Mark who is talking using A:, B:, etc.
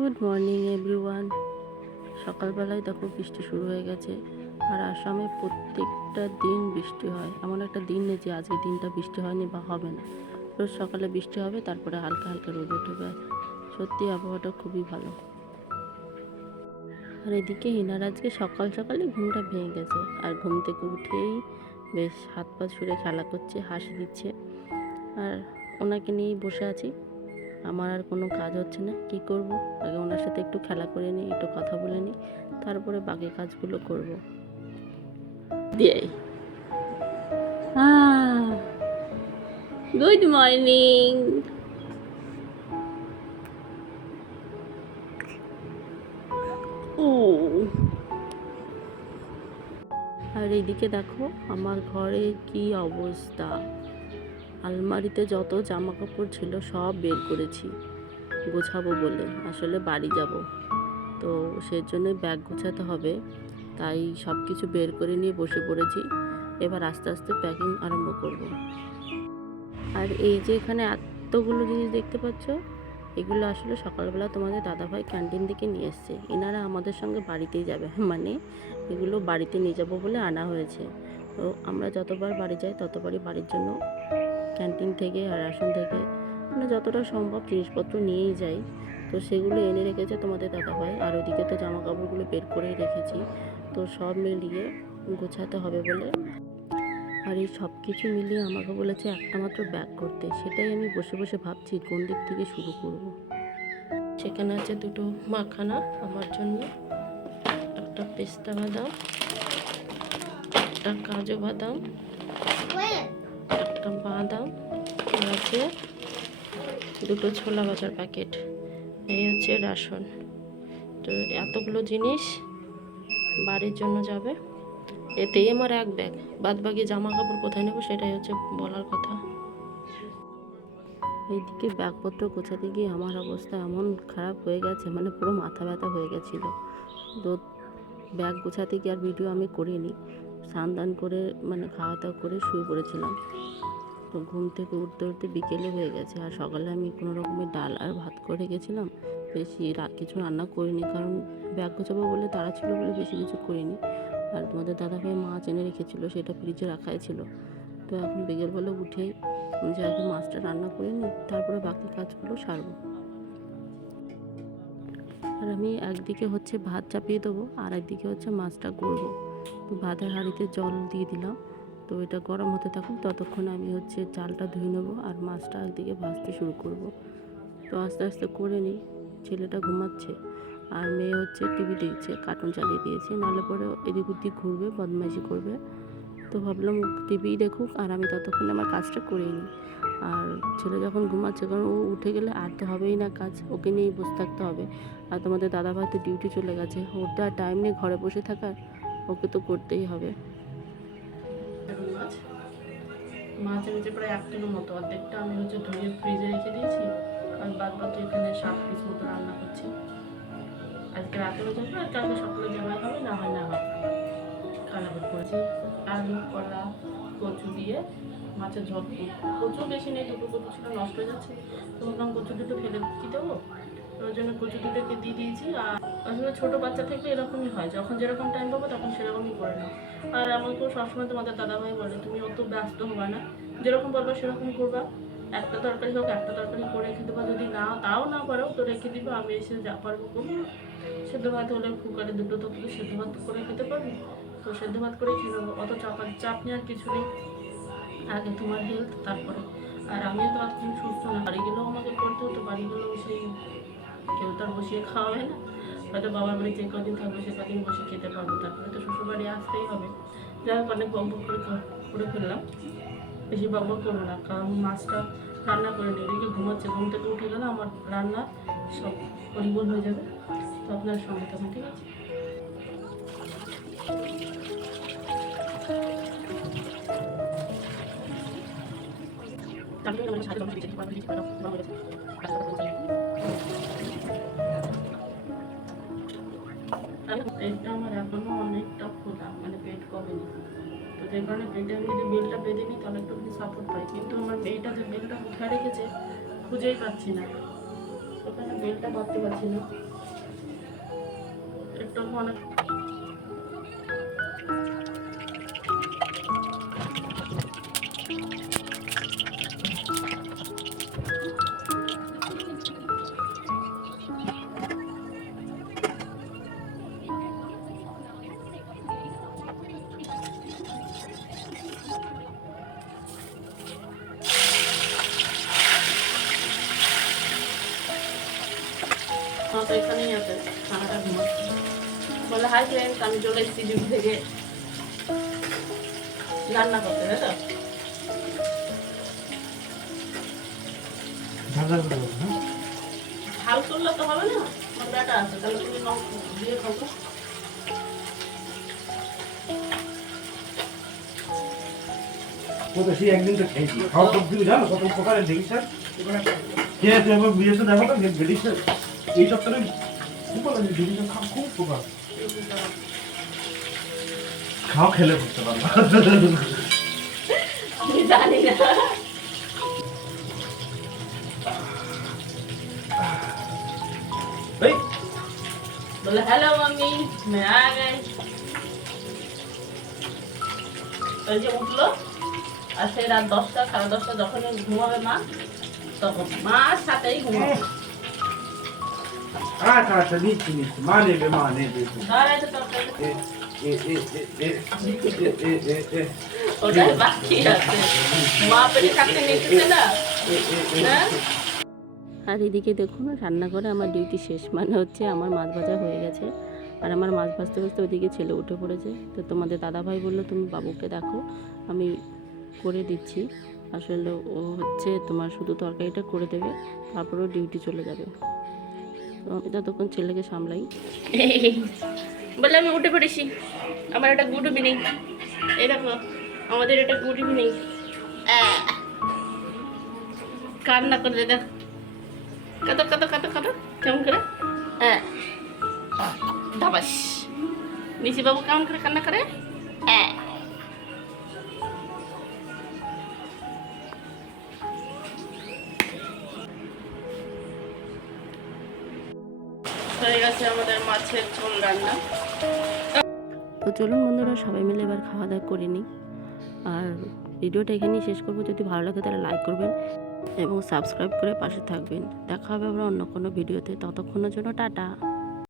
A: Good morning everyone সকালবেলায় দেখো বৃষ্টি শুরু হয়ে গেছে, আর আসামে প্রত্যেকটা দিন বৃষ্টি হয়। এমন একটা দিন নেই যে আজকে দিনটা বৃষ্টি হয়নি বা হবে না। রোজ সকালে বৃষ্টি হবে, তারপরে হালকা হালকা রোদ উঠবে। সত্যি আবহাওয়াটা খুবই ভালো। আর এদিকে হিনার আজকে সকাল সকালে ঘুমটা ভেঙে গেছে, আর ঘুম থেকে উঠেই বেশ হাত পা ছুঁড়ে খেলা করছে, হাসি দিচ্ছে। আর ওনাকে নিয়েই বসে আছি। আমার আর কোনো কাজ হচ্ছে না কি করব? আগে ওনার সাথে একটু খেলা করে নিই একটু কথা বলে নিই তারপরে বাকি কাজগুলো করব। দিয়ে। গুড মর্নিং ও। আর এইদিকে দেখো আমার ঘরে কি অবস্থা? আলমারিতে যত জামা কাপড় ছিল সব বের করেছি। গোছাবো বলে, আসলে বাড়ি যাব। তো সেজন্য ব্যাগ গোছাতে হবে। তাই সব কিছু বের করে নিয়ে বসে পড়েছি। এবার আস্তে আস্তে প্যাকিং আরম্ভ করব। আর এই যে এখানে এতগুলো জিনিস দেখতে পাচ্ছ, এগুলো আসলে সকালবেলা তোমাদের দাদাভাই ক্যান্টিন থেকে নিয়ে এসছে। এনারা আমাদের সঙ্গে বাড়িতেই যাবে। মানে এগুলো বাড়িতে নিয়ে যাব বলে আনা হয়েছে। তো আমরা যতবার বাড়ি যাই, ততবারই বাড়ির জন্য ক্যান্টিন থেকে আর রেশন থেকে মানে যতটা সম্ভব জিনিসপত্র নিয়েই যাই। তো সেগুলো এনে রেখেছে তোমাদের দাদাভাই, আর ওদিকে তো জামা কাপড়গুলো বের করেই রেখেছি। তো সব মিলিয়ে গোছাতে হবে বলে। আর এই সব কিছু মিলিয়ে আমাকে বলেছে একটা মাত্র ব্যাগ করতে। সেটাই আমি বসে বসে ভাবছি, কোন দিক থেকে শুরু করব। সেখানে আছে দুটো মাখানা, আমার জন্য। একটা পেস্তা বাদাম, একটা কাজু বাদাম একটা বাদাম আর আছে দুটো ছোলা বাজার প্যাকেট এই হচ্ছে রাশন তো এতগুলো জিনিস বাড়ির জন্য যাবে। এতেই আমার এক ব্যাগ বাদ বাকি জামা কাপড় কোথায় নেব সেটাই হচ্ছে বলার কথা। এইদিকে ব্যাগপত্র গোছাতে গিয়ে আমার অবস্থা এমন খারাপ হয়ে গেছে মানে পুরো মাথা ব্যথা হয়ে গেছিল। তো ব্যাগ গোছাতে গিয়ে আর ভিডিও আমি করিনি। স্নান করে মানে খাওয়া দাওয়া করে শুয়ে পড়েছিলাম। তো ঘুম থেকে উঠতে উঠতে বিকেলে হয়ে গেছে। আর সকালে আমি কোনো রকমের ডাল আর ভাত করে গেছিলাম বেশি কিছু রান্না করিনি, কারণ ব্যাগ গোছাবো বলে তারা ছিল বলে বেশি কিছু করিনি। আর তোমাদের দাদাভাই মাছ এনে রেখেছিল, সেটা ফ্রিজে রাখাই ছিল। তো এখন বিকেলবেলা উঠেই যে আগে মাছটা রান্না করে নিই তারপরে বাকি কাজগুলো সারবো। আর আমি একদিকে হচ্ছে ভাত চাপিয়ে দেবো আর একদিকে হচ্ছে মাছটা করব তো ভাতের হাঁড়িতে জল দিয়ে দিলাম। তো এটা গরম হতে থাকুক, ততক্ষণ আমি হচ্ছে চালটা ধুয়ে নেব আর মাছটা একদিকে ভাজতে শুরু করব। তো আস্তে আস্তে করে নিই, ছেলেটা ঘুমাচ্ছে আর মেয়ে হচ্ছে টিভি দেখছে, কার্টুন চালিয়ে দিয়েছে, নাহলে পরে এদিক ওদিক ঘুরবে, বদমাইশি করবে। তো ভাবলাম টিভি দেখুক আর আমি ততক্ষণে আমার কাজটা করে নিই। আর ছেলে যখন ঘুমাচ্ছে, কারণ ও উঠে গেলে আর তো হবেই না কাজ, ওকে নিয়েই বসে থাকতে হবে। আর তোমাদের দাদাভাই তো ডিউটি চলে গেছে আর টাইম নেই ঘরে বসে থাকার, ওকে তো করতেই হবে। মাছ মাছ এনেছে প্রায় এক কিলো মতো, অর্ধেকটা আমি হচ্ছে ধুয়ে ফ্রিজে রেখে দিয়েছি। আর বাদ বাকি এখানে সাত পিস মতো রান্না করছি। আজকে রাতেও যাবে আর কালকে সকালে জবাই হবে না হয় না হবে কালাবত করেছি। আলু, কলা, কচু দিয়ে মাছের ঝোল। কচু বেশি নেই, দুটো কচু ছিল নষ্ট হয়ে যাচ্ছে। তো ভাবলাম কচু দুটো ফেলে কি দেবো। ওই জন্য কচু দুটোকে দিয়ে দিয়েছি। আর আসলে ছোটো বাচ্চা থেকে এরকমই হয়। যখন যেরকম টাইম পাবো তখন সেরকমই করে নাও। আর আমাকেও সবসময় তোমাদের দাদাভাই বলে, তুমি অত ব্যস্ত হবা না। যেরকম বলব সেরকম করবা। একটা তরকারি হোক, একটা তরকারি করে রেখে দেবো। যদি না, তাও না পারো, তো রেখে দিবো। আমি এসে যা পারব করব। সেদ্ধ ভাত হলে কুকারে দুটো তো তুমি সেদ্ধ ভাত করে খেতে পারবি। তো সেদ্ধ ভাত করে খেয়ে নেব। অত চাপা চাপ নেওয়ার কিছু নেই। আগে তোমার হেলথ তারপরে। আর আমিও তো এতদিন সুস্থ না। বাড়ি গেলেও আমাকে করতে হতো। বাড়ি গেলেও সেই কেউ তো আর বসিয়ে খাওয়াবে না। হয়তো বাবার বাড়ি যে কদিন থাকবে সে কদিন বসে খেতে পারব। তারপরে তো শ্বশুর বাড়ি আসতেই হবে। যাই হোক, অনেক বম্ব করে করে ফেললাম। বেশি বম্ব করব না, কারণ মাছটা রান্না করে নিই। এদিকে ঘুমাচ্ছে, ঘুম থেকে উঠে গেলে আমার রান্না সব পরিবল হয়ে যাবে। তো আপনার সঙ্গে থাকুন, ঠিক আছে? তারপরে আমার আমার এখনও অনেকটা খোলা মানে পেট কমেনি। তো যে কারণে আমি যদি বেলটা বেঁধে নিই, তাহলে একটুখানি সাপোর্ট পাই। কিন্তু আমার মেয়েটা যে বেলটা কোথায় রেখেছে, খুঁজেই পাচ্ছি না। ওখানে বেলটা বাড়তে পারছি না। একটু অনেক তো এখানেই আছে খানাটা ঘুমাচ্ছে বলে হাই ফ্রেন্ডস আমি চলে এসেছি ডিউটি থেকে। রান্না করতে তাই তো?
B: ঝাল হ্যাঁ?
A: করলে তো হবে না বেটা আছে তাহলে তুমি দিয়ে খাব
B: তো। সেই একদিন তো খেয়েছি। খাওয়া জানো কত স্যার? খেয়ে তুই আমার বিয়েতে দেখো 이 젓갈은 손바닥에 누리는 콩 소가 খাও খেলে বুঝতে পারবা
A: আমি জানি না।
B: এই।
A: বলে হ্যালো মামি मैं आ गए ওই যে উঠল আর সেই রাত দশটা সাড়ে দশটা যখন ঘুমাবে মা তখন মার সাথেই ঘুমাবে। আর এদিকে দেখুন, রান্না করে আমার ডিউটি শেষ। মানে হচ্ছে আমার মাছ ভাজা হয়ে গেছে। আর আমার মাছ ভাজতে ভাজতে ওইদিকে ছেলে উঠে পড়েছে। তো তোমাদের দাদাভাই বলল, তুমি বাবুকে দেখো, আমি করে দিচ্ছি। আসলে ও হচ্ছে তোমার শুধু তরকারিটা করে দেবে, তারপরেও ডিউটি চলে যাবে। তো আমি ততক্ষণ ছেলেকে সামলাই। বলে আমি উঠে পড়েছি। আমার একটা গুড ইভিনিং দেখো, আমাদের এটা গুড ইভিনিং কান্না করে দেখ। কত কত কত কত কেমন করে? হ্যাঁ। দাবাস নিশি বাবু কেমন করে কান্না করে? হয়ে। আমাদের মাছের রান্না। তো চলুন বন্ধুরা, সবাই মিলে এবার খাওয়া দাওয়া করে নিই। আর ভিডিওটা এখানেই শেষ করব। যদি ভালো লাগে তাহলে লাইক করবেন এবং সাবস্ক্রাইব করে পাশে থাকবেন। দেখা হবে আমরা অন্য কোনো ভিডিওতে। ততক্ষণের জন্য টাটা।